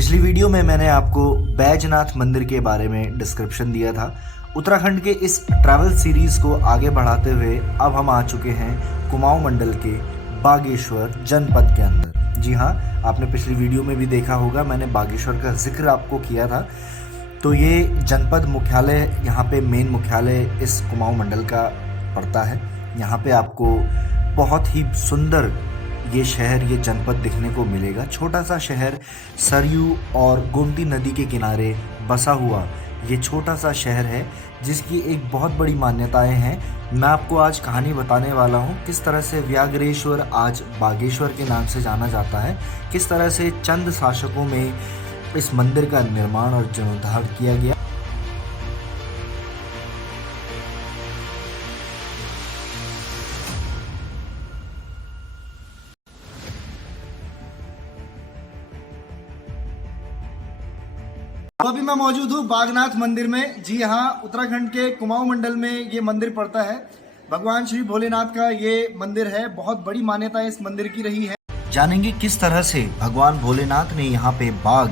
पिछली वीडियो में मैंने आपको बैजनाथ मंदिर के बारे में डिस्क्रिप्शन दिया था। उत्तराखंड के इस ट्रैवल सीरीज़ को आगे बढ़ाते हुए अब हम आ चुके हैं कुमाऊं मंडल के बागेश्वर जनपद के अंदर। जी हाँ, आपने पिछली वीडियो में भी देखा होगा, मैंने बागेश्वर का जिक्र आपको किया था। तो ये जनपद मुख्यालय, यहाँ पे मेन मुख्यालय इस कुमाऊं मंडल का पड़ता है। यहाँ पे आपको बहुत ही सुंदर ये शहर, ये जनपद दिखने को मिलेगा। छोटा सा शहर, सरयू और गोमती नदी के किनारे बसा हुआ ये छोटा सा शहर है, जिसकी एक बहुत बड़ी मान्यताएं हैं। मैं आपको आज कहानी बताने वाला हूँ, किस तरह से व्याघ्रेश्वर आज बागेश्वर के नाम से जाना जाता है, किस तरह से चंद शासकों में इस मंदिर का निर्माण और जीर्णोद्धार किया गया। तो अभी मैं मौजूद हूँ बागनाथ मंदिर में। जी हाँ, उत्तराखंड के कुमाऊं मंडल में ये मंदिर पड़ता है। भगवान श्री भोलेनाथ का ये मंदिर है। बहुत बड़ी मान्यता इस मंदिर की रही है। जानेंगे किस तरह से भगवान भोलेनाथ ने यहाँ पे बाघ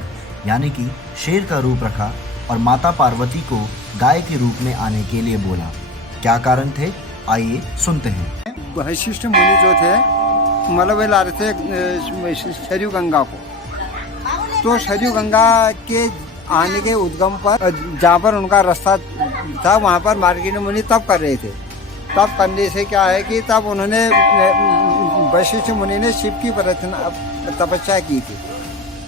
यानी कि शेर का रूप रखा और माता पार्वती को गाय के रूप में आने के लिए बोला। क्या कारण थे, आइए सुनते हैं। वशिष्ठ मुनि जो थे, मतलब वे ला रहे थे सरयू गंगा को। तो सरयू गंगा के आने के उद्गम पर, जहाँ पर उनका रास्ता था, वहाँ पर मार्कंडेय मुनि तप कर रहे थे। तप करने से क्या है कि तब उन्होंने, वशिष्ठ मुनि ने शिव की तपस्या की थी।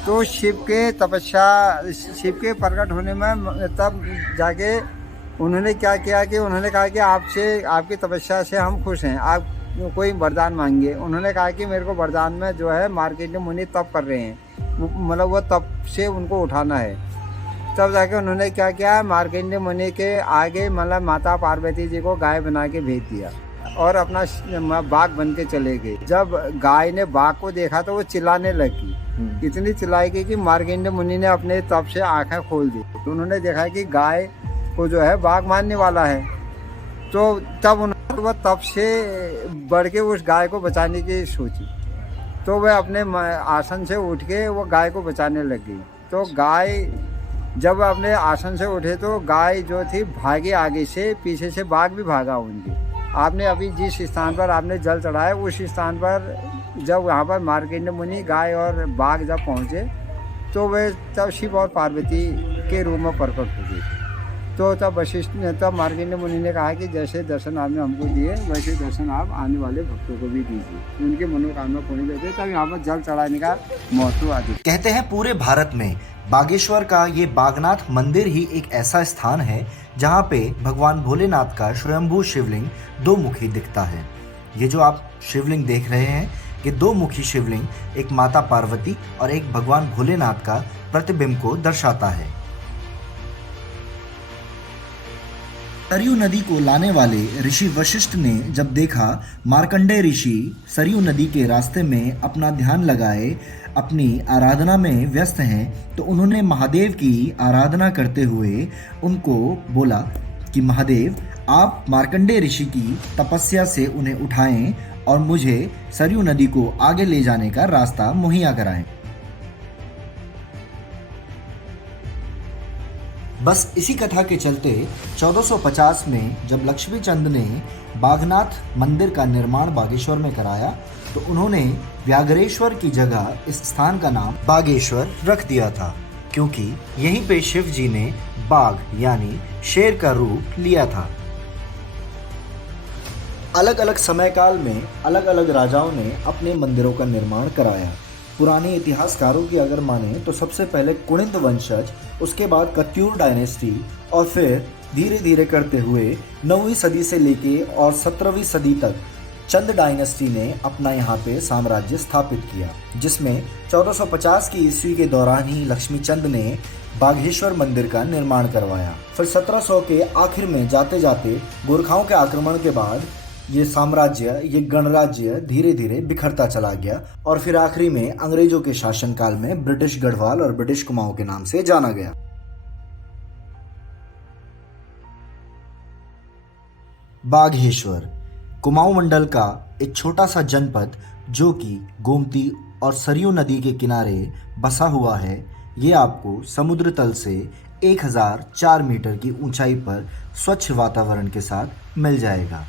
तो शिव के प्रकट होने में तब जाके उन्होंने क्या किया कि उन्होंने कहा कि आपसे, आपकी तपस्या से हम खुश हैं, आप कोई वरदान मांगिए। उन्होंने कहा कि मेरे को वरदान में जो है मार्कंडेय मुनि तप कर रहे हैं, मतलब वो तप से उनको उठाना है। तब जाके उन्होंने क्या किया, मार्कंडेय मुनि के आगे मतलब माता पार्वती जी को गाय बना के भेज दिया और अपना बाघ बन के चले गए। जब गाय ने बाघ को देखा तो वो चिल्लाने लगी, इतनी चिल्लाई कि मार्कंडेय मुनि ने अपने तप से आंखें खोल दी। तो उन्होंने देखा कि गाय को जो है बाघ मारने वाला है। तो तब उन्होंने वह तप से बढ़ के उस गाय को बचाने की सोची। तो वह अपने आसन से उठ के वो गाय को बचाने लग गई। तो गाय जब अपने आसन से उठे तो गाय जो थी भागे आगे से, पीछे से बाघ भी भागा उनकी। आपने अभी जिस स्थान पर आपने जल चढ़ाया, उस स्थान पर जब वहाँ पर मार्कंडेय मुनि, गाय और बाघ जब पहुँचे तो वे तब शिव और पार्वती के रूप में प्रकट हो गए। तो तब मार्कंडेय मुनि ने कहा कि जैसे दर्शन आपने हमको दिए, वैसे दर्शन आप आने वाले भक्तों को भी दीजिए, उनके मनोकामना पूरी करते। तब यहाँ पर जल चढ़ाने का महत्व अधिक। कहते हैं पूरे भारत में बागेश्वर का ये बागनाथ मंदिर ही एक ऐसा स्थान है जहाँ पे भगवान भोलेनाथ का स्वयंभू शिवलिंग दो मुखी दिखता है। ये जो आप शिवलिंग देख रहे हैं, ये दो मुखी शिवलिंग एक माता पार्वती और एक भगवान भोलेनाथ का प्रतिबिंब को दर्शाता है। सरयू नदी को लाने वाले ऋषि वशिष्ठ ने जब देखा मार्कंडेय ऋषि सरयू नदी के रास्ते में अपना ध्यान लगाए, अपनी आराधना में व्यस्त हैं, तो उन्होंने महादेव की आराधना करते हुए उनको बोला कि महादेव, आप मार्कंडेय ऋषि की तपस्या से उन्हें उठाएं और मुझे सरयू नदी को आगे ले जाने का रास्ता मुहैया कराएं। बस इसी कथा के चलते 1450 में जब लक्ष्मी चंद ने बागनाथ मंदिर का निर्माण बागेश्वर में कराया, तो उन्होंने व्याघ्रेश्वर की जगह इस स्थान का नाम बागेश्वर रख दिया था, क्योंकि यहीं पे शिव जी ने बाघ यानी शेर का रूप लिया था। अलग अलग समय काल में अलग अलग राजाओं ने अपने मंदिरों का निर्माण कराया। पुराने इतिहासकारों की अगर माने तो सबसे पहले कुणिद वंशज, उसके बाद कत्यूर डायनेस्टी और फिर धीरे धीरे करते हुए 9वीं सदी से लेके और 17वीं सदी तक चंद डायनेस्टी ने अपना यहाँ पे साम्राज्य स्थापित किया, जिसमें 1450 की ईस्वी के दौरान ही लक्ष्मी चंद ने बागेश्वर मंदिर का निर्माण करवाया। फिर 1700 के आखिर में जाते जाते गोरखाओं के आक्रमण के बाद ये साम्राज्य, ये गणराज्य धीरे धीरे बिखरता चला गया और फिर आखिरी में अंग्रेजों के शासनकाल में ब्रिटिश गढ़वाल और ब्रिटिश कुमाऊं के नाम से जाना गया। बागेश्वर कुमाऊं मंडल का एक छोटा सा जनपद जो कि गोमती और सरयू नदी के किनारे बसा हुआ है। ये आपको समुद्र तल से 1004 मीटर की ऊंचाई पर स्वच्छ वातावरण के साथ मिल जाएगा।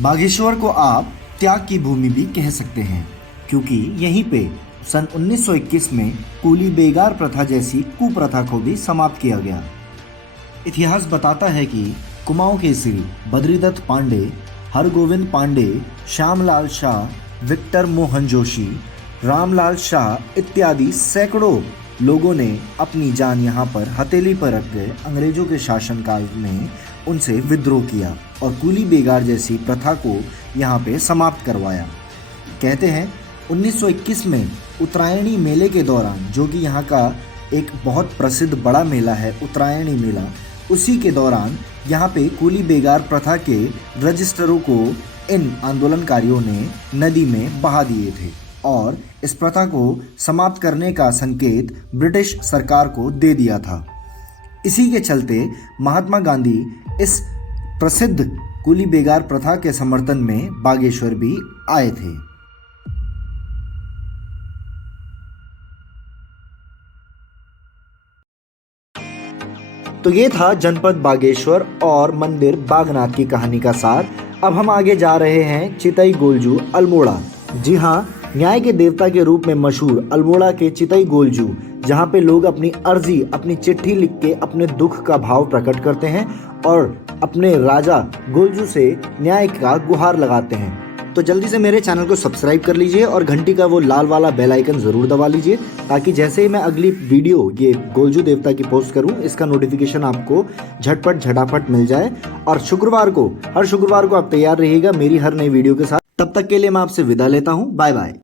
बागेश्वर को आप त्याग की भूमि भी कह सकते हैं, क्योंकि यहीं पे सन 1921 में कूली बेगार प्रथा जैसी कुप्रथा को भी समाप्त किया गया। इतिहास बताता है कि कुमाऊं केसरी बद्रीदत्त पांडे, हरगोविंद पांडे, श्यामलाल शाह, विक्टर मोहन जोशी, रामलाल शाह इत्यादि सैकड़ों लोगों ने अपनी जान यहाँ पर हथेली पर रख के अंग्रेजों के शासनकाल में उनसे विद्रोह किया और कूली बेगार जैसी प्रथा को यहाँ पे समाप्त करवाया। कहते हैं 1921 में उत्तरायणी मेले के दौरान, जो कि यहाँ का एक बहुत प्रसिद्ध बड़ा मेला है उत्तरायणी मेला, उसी के दौरान यहाँ पे कूली बेगार प्रथा के रजिस्टरों को इन आंदोलनकारियों ने नदी में बहा दिए थे और इस प्रथा को समाप्त करने का संकेत ब्रिटिश सरकार को दे दिया था। इसी के चलते महात्मा गांधी इस प्रसिद्ध कूली बेगार प्रथा के समर्थन में बागेश्वर भी आए थे। तो ये था जनपद बागेश्वर और मंदिर बागनाथ की कहानी का सार। अब हम आगे जा रहे हैं चितई गोलजू अल्मोड़ा। जी हाँ, न्याय के देवता के रूप में मशहूर अल्मोड़ा के चितई गोलजू, जहाँ पे लोग अपनी अर्जी, अपनी चिट्ठी लिख के अपने दुख का भाव प्रकट करते हैं और अपने राजा गोलजू से न्याय का गुहार लगाते हैं। तो जल्दी से मेरे चैनल को सब्सक्राइब कर लीजिए और घंटी का वो लाल वाला बेल आइकन ज़रूर दबा लीजिए, ताकि जैसे ही मैं अगली वीडियो ये गोलजू देवता की पोस्ट करूं, इसका नोटिफिकेशन आपको झटपट झटापट मिल जाए। और हर शुक्रवार को आप तैयार रहिएगा मेरी हर नई वीडियो के साथ। तब तक के लिए मैं आपसे विदा लेता हूं। Bye bye.